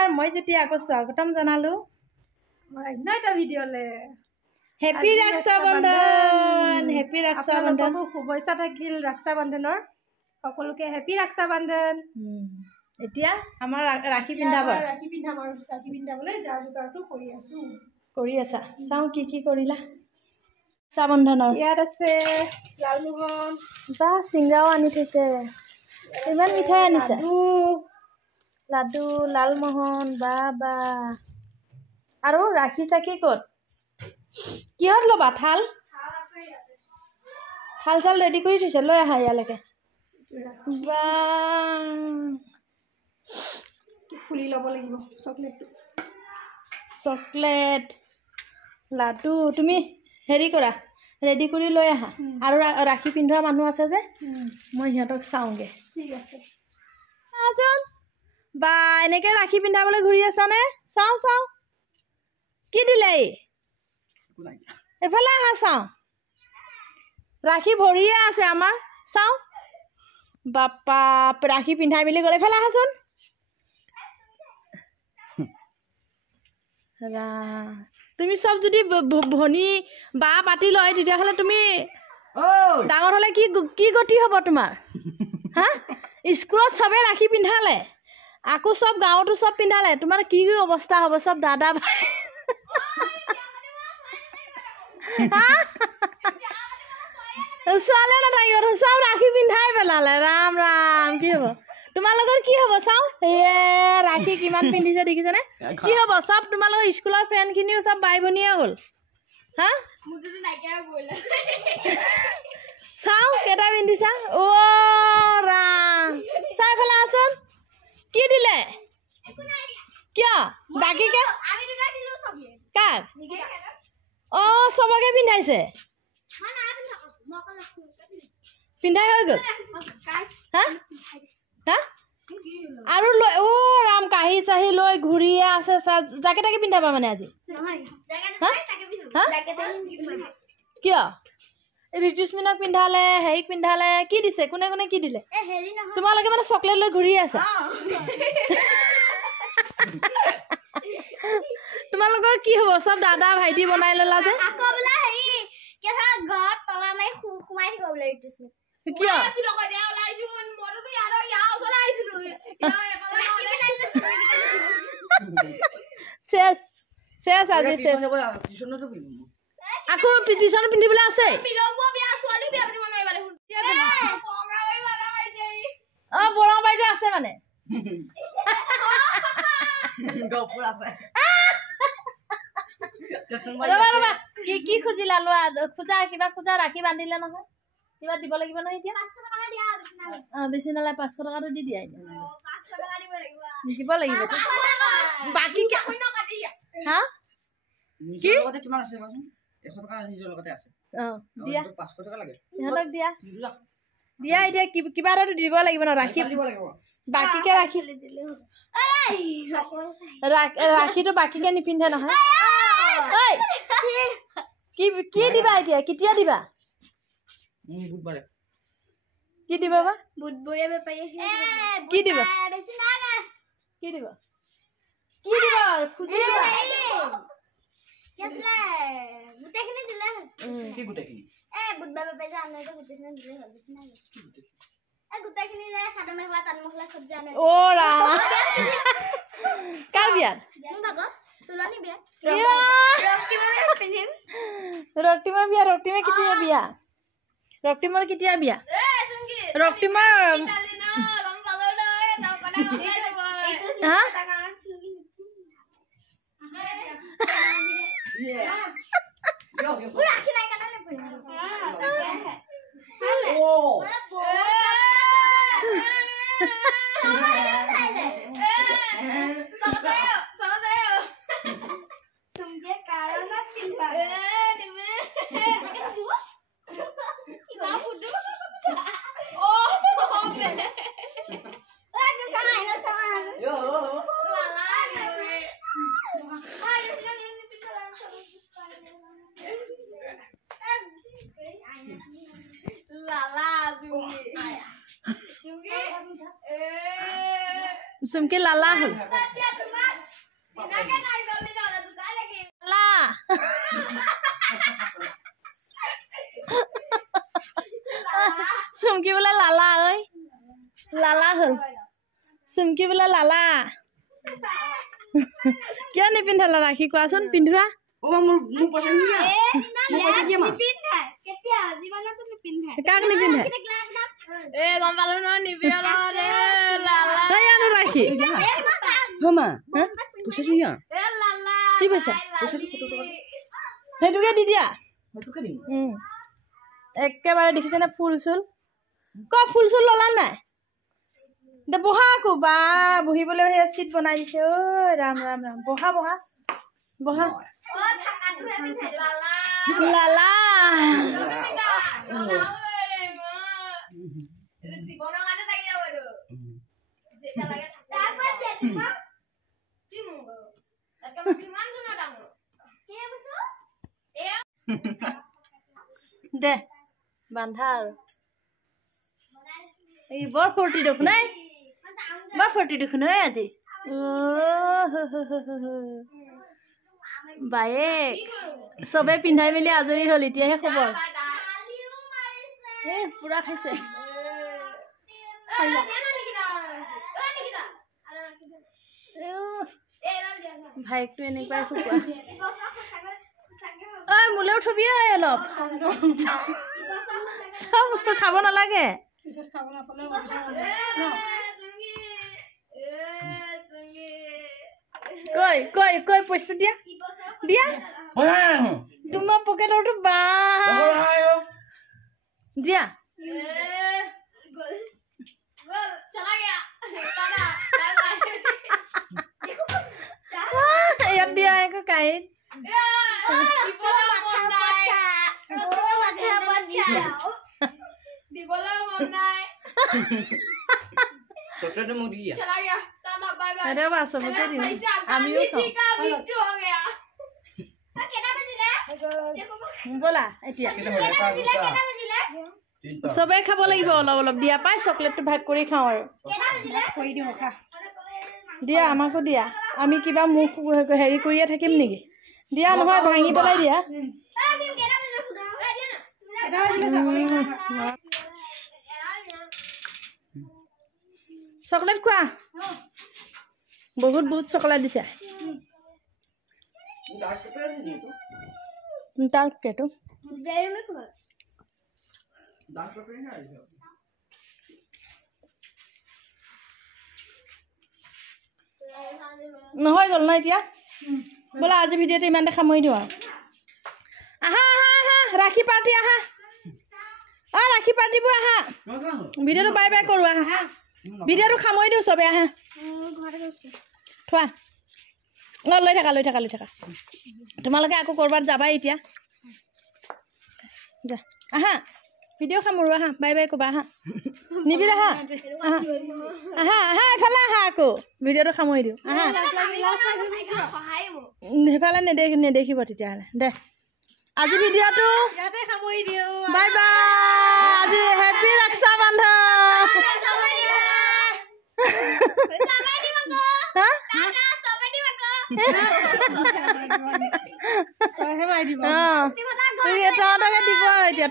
নমস্কাৰ মই জ্যোতি আকৌ স্বাগতম জনালো এটা ভিডিঅ'লে হেপী ৰক্ষা বন্ধন হেপী ৰক্ষা বন্ধন শুভেচ্ছা থাকিল ৰক্ষা বন্ধনৰ সকলোকে হেপী ৰক্ষা বন্ধন এতিয়া আমাৰ ৰাখি পিন্ধাবলৈ যা যোগাৰটো কৰি আছা চাও কি কৰিলা ৰক্ষা বন্ধনৰ ইয়াত আছে লালমোহন বা চিংৰাও আনি থৈছে ইমান মিঠাই আনিছে লাডু লালমোহন বা আৰু ৰাখি চাকি ক'ত কিহত ল'বা থাল চাল ৰেডি কৰি থৈছে লৈ আহা ইয়ালৈকে বা খুলি ল'ব লাগিব চকলেট লাডু তুমি হেৰি কৰা ৰেডি কৰি লৈ আহা আৰু ৰাখি পিন্ধোৱা মানুহ আছে যে মই সিহঁতক চাওঁগে ঠিক আছে আজন বা এনেকে ৰাখি পিন্ধাবলৈ ঘূৰি আছানে চাওঁ কি দিলে এফালে আহা চাওঁ ৰাখি ভৰিয়ে আছে আমাৰ চাওঁ বাপ্পা ৰাখি পিন্ধাই মেলি গ'লে এফালে আহাচোন তুমি সব যদি ভনী বা পাতি লয় তেতিয়াহ'লে তুমি ডাঙৰ হ'লে কি গতি হ'ব তোমাৰ হা স্কুলত সবে ৰাখি পিন্ধালে আকৌ সব গাঁৱতো সব পিন্ধালে তোমাৰ কি অৱস্থা হ'ব সব দাদা ভাই ছোৱালী নাথাকিব সব ৰাখি পিন্ধাই পেলালে ৰাম ৰাম কি হ'ব তোমালোকৰ কি হ'ব চাওঁ এয়ে ৰাখি কিমান পিন্ধিছে দেখিছেনে কি হ'ব সব তোমালোকৰ স্কুলৰ ফ্ৰেণ্ডখিনিও সব বাই ভনীয়ে হ'ল হা চাওঁ কেইটা পিন্ধিছা অ' ৰাম চাই পেলাই আছোন কি দিলে কিয় বাকীকে কাক অ' চবকে পিন্ধাইছে পিন্ধাই হৈ গ'ল হা হা আৰু লৈ অ' ৰাম কাহি চাহি লৈ ঘূৰিয়ে আছে যাকে তাকে পিন্ধাবা মানে আজি কিয় ঋতুস্মিনক পিন্ধালে হেৰিক পিন্ধালে কি দিছে কোনে কি দিলে তোমালোকে মানে চকলেট লৈ ঘূৰি আছা তোমালোকৰ কি হ'ব চব দাদা ভাইটি বনাই ল'লা যে কিয় শেষ আজি শেষ আকৌ টিউচন পিন্ধিবলৈ আছে অ' বৰঙবাৰীটো আছে মানে কি খুজিলা লোৱা খোজা ৰাখি বান্ধিলে নহয় কিবা দিব লাগিব নহয় এতিয়া বেছি নালাগে 500 টকাটো দি দিয়া দিব লাগিব বাকী হা কি কিমান আছে 100 টকা নিজৰ লগতে আছে দিয়া 500 টকা লাগে ইহঁতক দিয়া এতিয়া কিবা এটা দিব লাগিব ন ৰাখি বাকীকে ৰাখিটো বাকীকে নিপিন্ধে নহয় কি দিবা এতিয়া কেতিয়া দিবা বুধবাৰে কি দিবা বা বুধবাৰে বেপাৰী কি দিবা খুজিবা কেছলা গুটেখিনি দিলে কি গুটেখিনি বুধবাৰ বেপাৰী জানে তো গুটেখিনি দিলে হ'ল না গুটেখিনি যায় সাদা মেখলা তান মেখলা সব জানে ও ৰা কাৰ বিয়া তুলনি বিয়া ৰক্তিমাৰ কেতিয়া বিয়া ৰক্তিমাৰ কেতিয়া বিয়া ৰক্তিমাৰ হা চুমকি লালা হল চুমকি বোলে লালা ঐ লালা হ'ল চুমকি বোলে লালা কিয় নিপিন্ধালা ৰাখি কোৱাচোন পিন্ধোৱা কাক নিপিন্ধে গম পালো ন নিপিন্ধানো ৰাখি কি পইচা সেইটোকে দি দিয়া একেবাৰে দেখিছে নে ফুল চুল ফুল চুল ললা নাই দে বহা আকৌ বা বহিবলৈ সেই চিট বনাই দিছে ঐ ৰাম ৰাম ৰাম বহা বহা বহা লালা দে বান্ধা আৰু এই বৰ ফূৰ্তি দেখোন নাই বৰ ফূৰ্তি দেখোন ঐ আজি বায়েক চবে পিন্ধাই মেলি আজৰি হ'ল এতিয়াহে খবৰ পুৰা খাইছে ভাইকটো এনেকুৱাই খুকুৱা ঐ মোলেও থবি অলপ চব খাব নালাগে কৈ কৈ কৈ পইচা দিয়া দিয়া তোমাৰ পকেটৰটো বা দিয়া ইয়াত দিয়া একো কাহিত বলা এতিয়া চবে খাব লাগিব অলপ অলপ দিয়া পাই চকলেটটো ভাগ কৰি খাওঁ আৰু দিয়া আমাকো দিয়া আমি কিবা মুখ হেৰি কৰিয়ে থাকিম নেকি দিয়া নহয় ভাঙি পেলাই দিয়া চকলেট খোৱা বহুত বহুত চকলেট দিছে ডাৰ্কটো নহয় গ'ল ন এতিয়া ব'লা আজি ভিডিঅ'টো ইমানতে সামৰি দিওঁ আৰু আহা আহা আহা ৰাখি পাৰ্টি আহা ৰাখি পাৰ্টিবোৰ আহা ভিডিঅ'টো বাই বাই কৰোঁ আহা ভিডিঅ'টো সামৰি দিওঁ চবে আহা থোৱা লৈ থাকা লৈ থাকা লৈ থাকা তোমালোকে আকৌ ক'ৰবাত যাবাই এতিয়া যা আহা ভিডিঅ' সামৰোঁ আহা বাই বাই ক'বা আহা নিবিড় আহা আহা আহা আহা এইফালে আহা আকৌ ভিডিঅ'টো সামৰি দিওঁ আহা সেইফালে নেদেখিব তেতিয়াহ'লে দে আজি ভিডিঅ'টো বাই বাই আজি হেপী ৰক্ষা বন্ধন তহঁতকে দিব আৰু এতিয়া